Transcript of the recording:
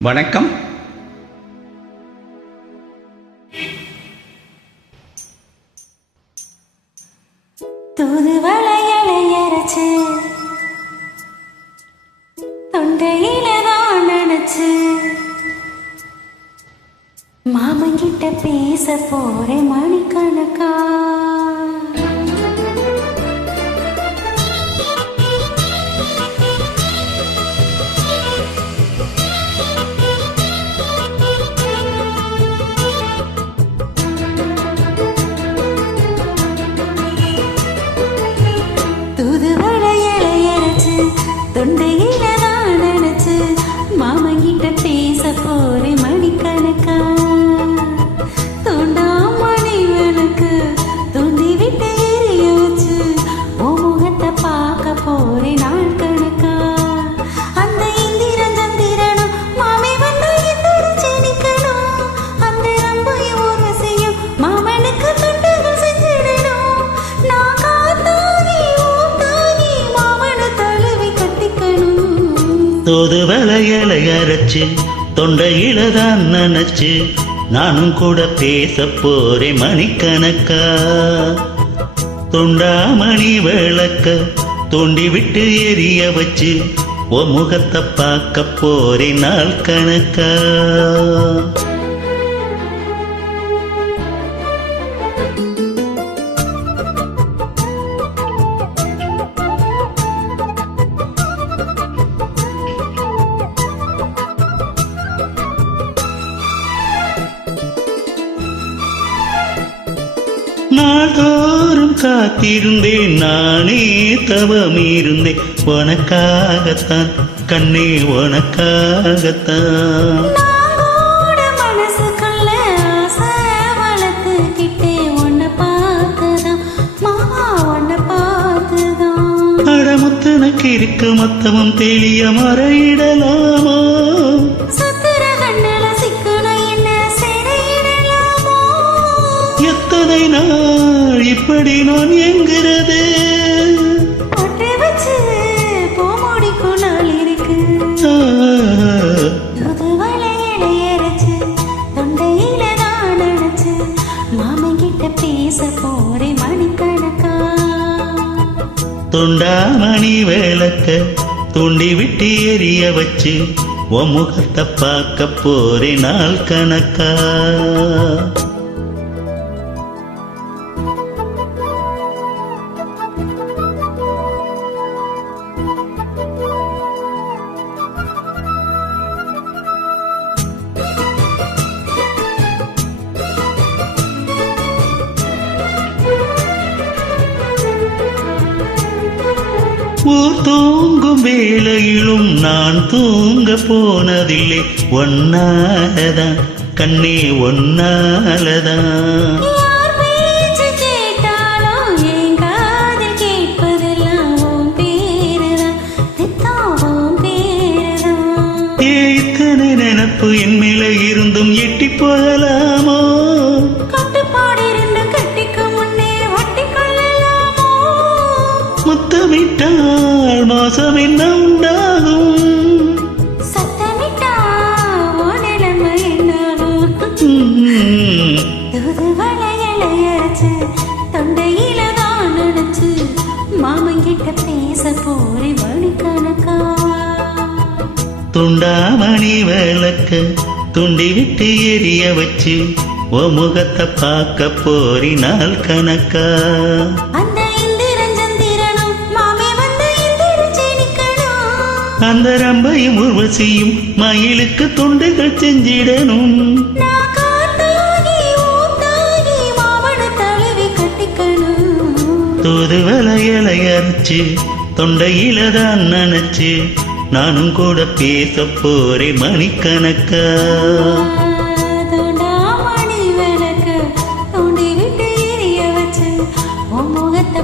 வணக்கம். தூதுவளையலையரைச்சு தொண்டையில தான் நினைச்சு மாமங்கிட்ட பேச போறேன் மணிக்கணக்கா. தூதுவளையலையரைச்சு தொண்டையில தான் நினைச்சு மாமங்கிட்ட பேச போறேன் மணிக்கணக்கா. தூண்டாமணி விளக்கு தூண்டி விட்டு எரிய வச்சு உன் முகத்தை பார்க்க போறேன் நாள் கணக்கா. அந்த இந்திரன் சந்திரனும் மாமே வந்து எந்திரிச்சு நிக்கணும். அந்த ரம்பையும் ஊர்வசியும் மாமனுக்கு தொண்டுகள் செஞ்சிடணும். நான் காத்தாகி ஊத்தாகி மாமனை தழுவி கட்டிக்கணும். தூதுவளையலை அரைச்சு தொண்டையில தான் நினைச்சு நானும் கூட பேச போறேன் மணிக்கணக்கா. துண்டாமணி விளக்க தூண்டி விட்டு எரிய வச்சு உன் முகத்தை பார்க்க போறேன் நாள் கணக்கா. நாள்தோறும் காத்திருந்தேன் நானே தவமிருந்தேன் உனக்காகத்தான் கண்ணே உனக்காகத்தான். நானோட மனசுக்குள்ள ஆசை வளர்த்துக்கிட்டே உன்னை பார்த்துதான் மாமா உன்னை பார்த்துதான். அடமுத்தனக்கு இருக்கு மொத்தமும் தெளிய மறையிடலாமோ. சுத்துற கண்ணல சிக்கணும் என்ன சிறையிடலாமோ. எத்தனை நாள் இப்படி நான் எங்கிறது. பொட்டு வச்சு பூமுடிக்கும் நாள் இருக்கு. தூதுவளையலை அரைச்சு தொண்டையில தான் நினைச்சு மாமங்கிட்ட பேச போறேன் மணிக்கணக்கா. துண்டாமணி விளக்க தூண்டி விட்டு எரிய வச்சு உன் முகத்தை பார்க்க போறேன் நாள் கணக்கா. ஊர் தூங்கும் வேளையிலும் நான் தூங்க போனதில்லை ஒன்னாலதான் கண்ணே ஒன்னாலதான். யார் பேச்சு கேட்டாலும் என் காதில் கேட்பதெல்லாம் உன் பேருதான் தித்தம் உன் பேருதான். இத்தனை நினப்பு என் மேல இருந்தும் எட்டி போகலாமோ. கட்டுப்பாடு இருந்து கட்டிக்கு முன்னே ஒட்டிக்கொள்ளலாமோ. முத்தமிட்டால் மோசம் என்ன உண்டாகும். சத்தமிட்டா உன் நிலைமை என்னாகும். தூதுவளையலை அரைச்சு தொண்டையில தான் நினைச்சு மாமங்கிட்ட பேச போறேன் மணிக்கணக்கா. துண்டாமணி விளக்க துண்டி விட்டு எரிய வச்சு உன் முகத்தை பார்க்க போறேன் நாள் கணக்கா. அந்த இந்திரன் சந்திரனும் மாமே வந்து எந்திரிச்சு நிக்கணும். அந்த ரம்பையும் உர்வசியும் மயிலுக்கு தொண்டுகள் செஞ்சிடணும். நான் காத்தாகி ஊத்தாகி மாமனை தழுவி கட்டிக்கணும். தூதுவளையலை அரைச்சு தொண்டையில தான் நினைச்சு நானும் கூட பேச போறேன் மணிக்கணக்கா. தூண்டாமணி விளக்கு தூண்டி விட்டு எரிய வச்சு உன் முகத்தை